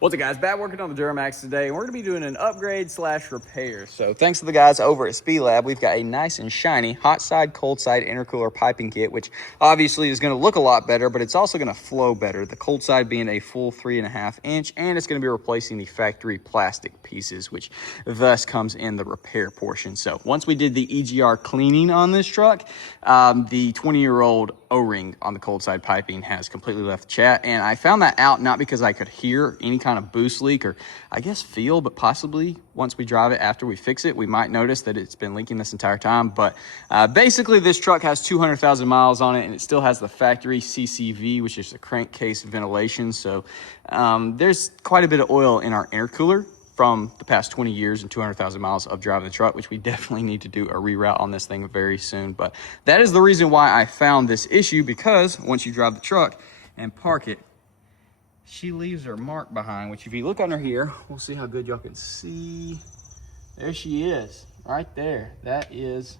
What's up, guys? Back working on the Duramax today, and we're going to be doing an upgrade / repair. So thanks to the guys over at Speed Lab, we've got a nice and shiny hot side, cold side intercooler piping kit, which obviously is going to look a lot better, but it's also going to flow better. The cold side being a full 3.5 inch, and it's going to be replacing the factory plastic pieces, which thus comes in the repair portion. So once we did the EGR cleaning on this truck, the 20-year-old O-ring on the cold side piping has completely left the chat, and I found that out not because I could hear any kind of boost leak, or I guess feel, but possibly once we drive it after we fix it, we might notice that it's been leaking this entire time. But basically this truck has 200,000 miles on it, and it still has the factory CCV, which is the crankcase ventilation. So there's quite a bit of oil in our intercooler from the past 20 years and 200,000 miles of driving the truck, which we definitely need to do a reroute on this thing very soon. But that is the reason why I found this issue, because once you drive the truck and park it, she leaves her mark behind, which if you look under here, we'll see how good y'all can see. There she is, right there. That is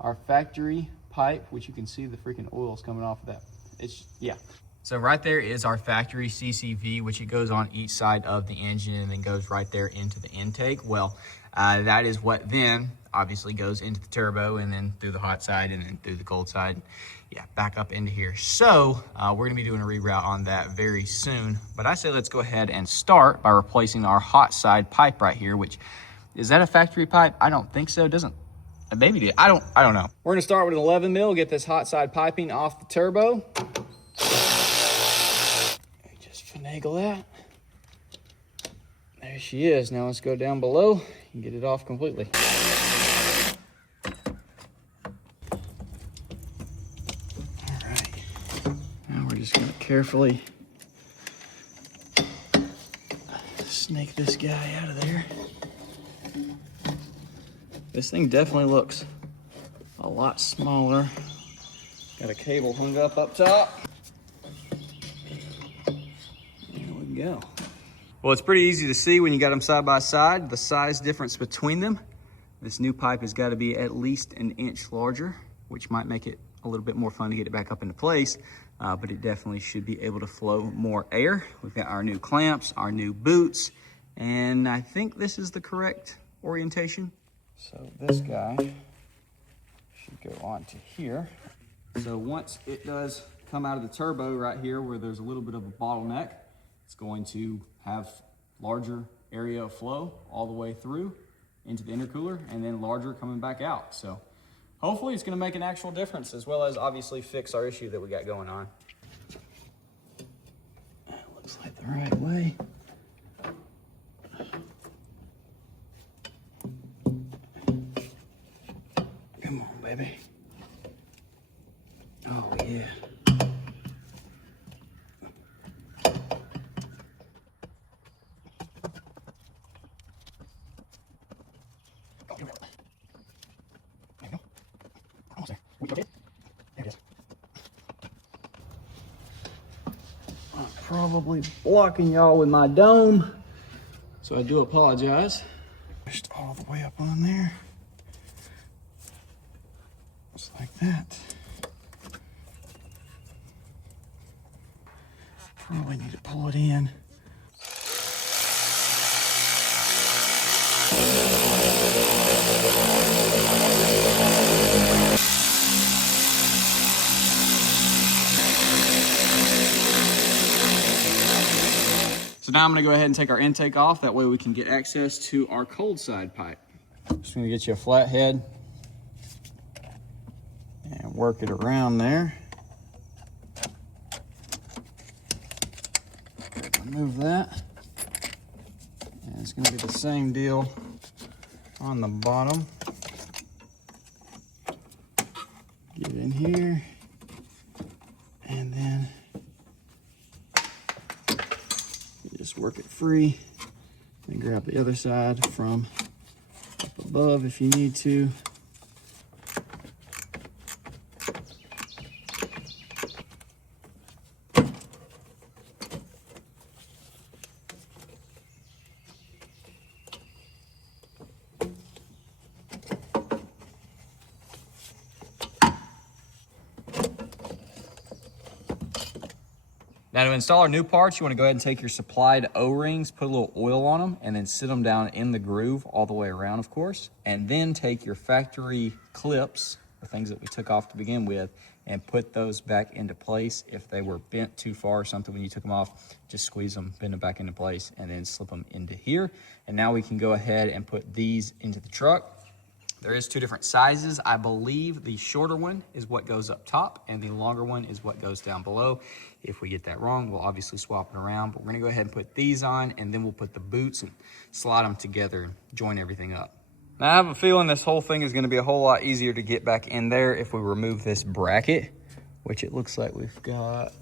our factory pipe, which you can see the freaking oil's coming off of that. Yeah. So right there is our factory CCV, which it goes on each side of the engine and then goes right there into the intake. Well, that is what then obviously goes into the turbo and then through the hot side and then through the cold side. Yeah, back up into here. So we're gonna be doing a reroute on that very soon. But I say let's go ahead and start by replacing our hot side pipe right here, which, is that a factory pipe? I don't think so. It doesn't, maybe it did. I don't know. We're gonna start with an 11 mil, get this hot side piping off the turbo. Just finagle that. There she is. Now let's go down below and get it off completely. All right. Now we're just gonna carefully snake this guy out of there. This thing definitely looks a lot smaller. Got a cable hung up top. There we go. Well, it's pretty easy to see when you got them side by side, the size difference between them. This new pipe has got to be at least an inch larger, which might make it a little bit more fun to get it back up into place, but it definitely should be able to flow more air. We've got our new clamps, our new boots, and I think this is the correct orientation. So this guy should go on to here. So once it does come out of the turbo right here where there's a little bit of a bottleneck, it's going to have larger area of flow all the way through into the intercooler and then larger coming back out. So hopefully it's gonna make an actual difference, as well as obviously fix our issue that we got going on. That looks like the right way. Come on, baby. Oh, yeah. I'm probably blocking y'all with my dome, so I do apologize. Just all the way up on there. Just like that. Probably need to pull it in. So now I'm gonna go ahead and take our intake off. That way we can get access to our cold side pipe. Just gonna get you a flat head and work it around there. Remove that. And it's gonna be the same deal on the bottom. Get in here, and then you just work it free, and grab the other side from up above if you need to. Now to install our new parts, you want to go ahead and take your supplied O-rings, put a little oil on them, and then sit them down in the groove all the way around, of course. And then take your factory clips, the things that we took off to begin with, and put those back into place. If they were bent too far or something when you took them off, just squeeze them, bend them back into place, and then slip them into here. And now we can go ahead and put these into the truck. There is two different sizes. I believe the shorter one is what goes up top and the longer one is what goes down below. If we get that wrong, we'll obviously swap it around, but we're gonna go ahead and put these on, and then we'll put the boots and slide them together and join everything up. Now I have a feeling this whole thing is gonna be a whole lot easier to get back in there if we remove this bracket, which it looks like we've got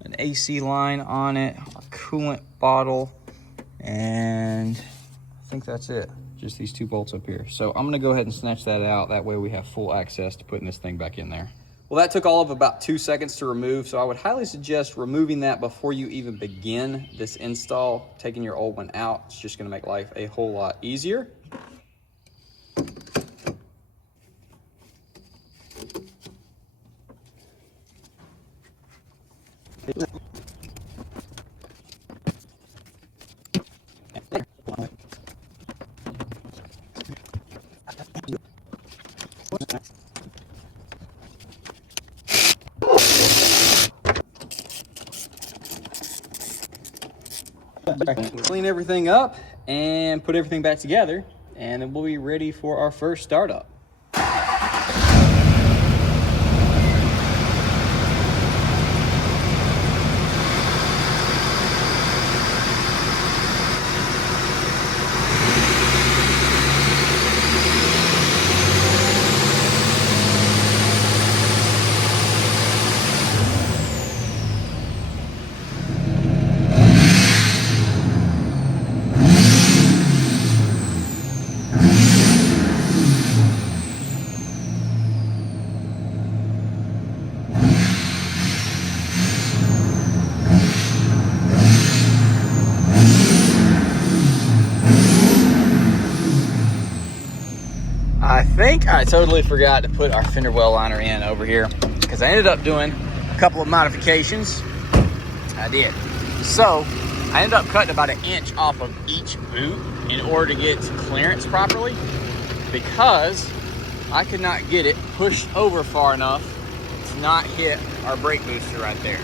an AC line on it, a coolant bottle, and I think that's it. Just these two bolts up here. So I'm gonna go ahead and snatch that out. That way we have full access to putting this thing back in there. Well, that took all of about 2 seconds to remove. So I would highly suggest removing that before you even begin this install. Taking your old one out, it's just gonna make life a whole lot easier. Clean everything up and put everything back together, and then we'll be ready for our first startup. I think I totally forgot to put our fender well liner in over here because I ended up doing a couple of modifications. I did. So I ended up cutting about 1 inch off of each boot in order to get clearance properly, because I could not get it pushed over far enough to not hit our brake booster right there.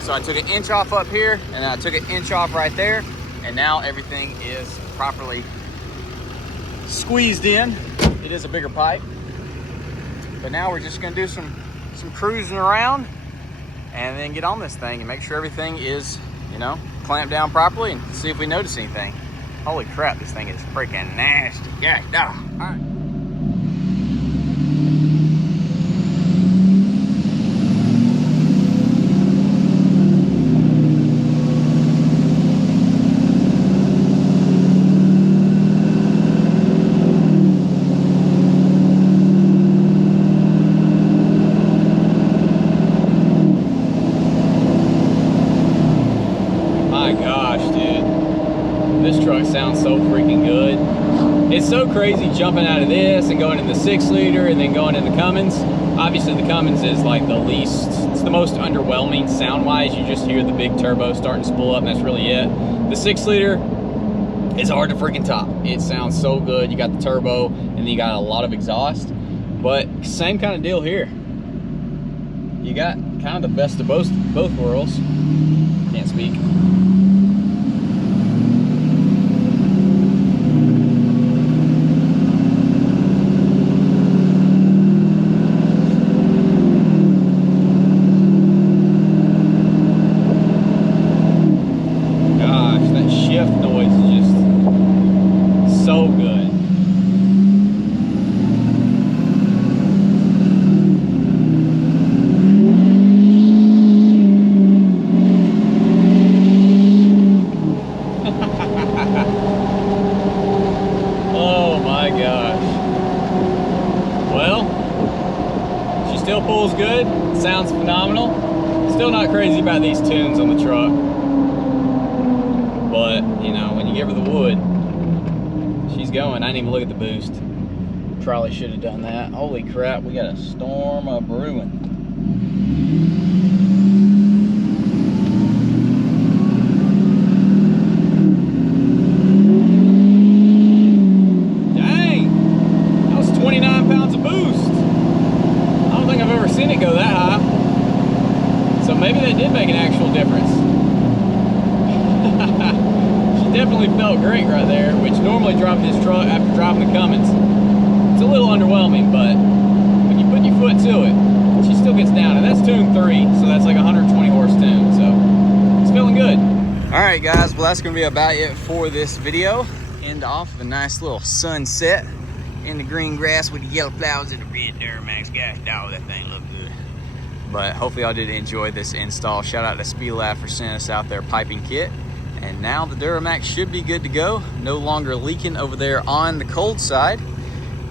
So I took 1 inch off up here, and then I took 1 inch off right there, and now everything is properly squeezed in. It is a bigger pipe, but now we're just gonna do some cruising around and then get on this thing and make sure everything is, you know, clamped down properly and see if we notice anything. Holy crap, this thing is freaking nasty. Yeah, no. All right. Sounds so freaking good. It's so crazy jumping out of this and going in the 6-liter and then going into Cummins. Obviously the Cummins is like the least, it's the most underwhelming sound wise. You just hear the big turbo starting to spool up, and that's really it. The 6-liter is hard to freaking top. It sounds so good. You got the turbo and then you got a lot of exhaust, but same kind of deal here. You got kind of the best of both worlds. Can't speak. Still pulls good, sounds phenomenal. Still not crazy about these tunes on the truck, but you know, when you give her the wood, she's going. I didn't even look at the boost. Probably should have done that. Holy crap, we got a storm of brewing. definitely felt great right there, which normally dropping this truck after dropping the Cummins, it's a little underwhelming, but when you put your foot to it, she still gets down. And that's tune 3, so that's like 120 horse tune, so it's feeling good. All right, guys, well, that's gonna be about it for this video. End off with a nice little sunset in the green grass with the yellow flowers and the red duramax. Gosh, dog, that thing looked good. But hopefully y'all did enjoy this install. Shout out to SpeedLab for sending us out their piping kit. And now the duramax should be good to go. No longer leaking over there on the cold side.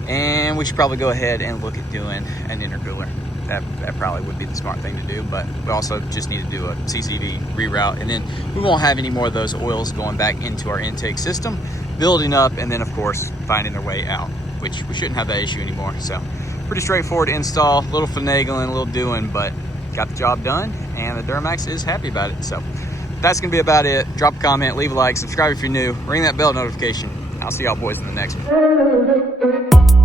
And we should probably go ahead and look at doing an intercooler. That probably would be the smart thing to do, but we also just need to do a CCV reroute, and then we won't have any more of those oils going back into our intake system, building up, and then of course finding their way out, which we shouldn't have that issue anymore. So pretty straightforward install, a little finagling, a little doing, but got the job done, and the duramax is happy about it. So that's gonna be about it. Drop a comment, leave a like, subscribe if you're new, ring that bell notification. I'll see y'all boys in the next one.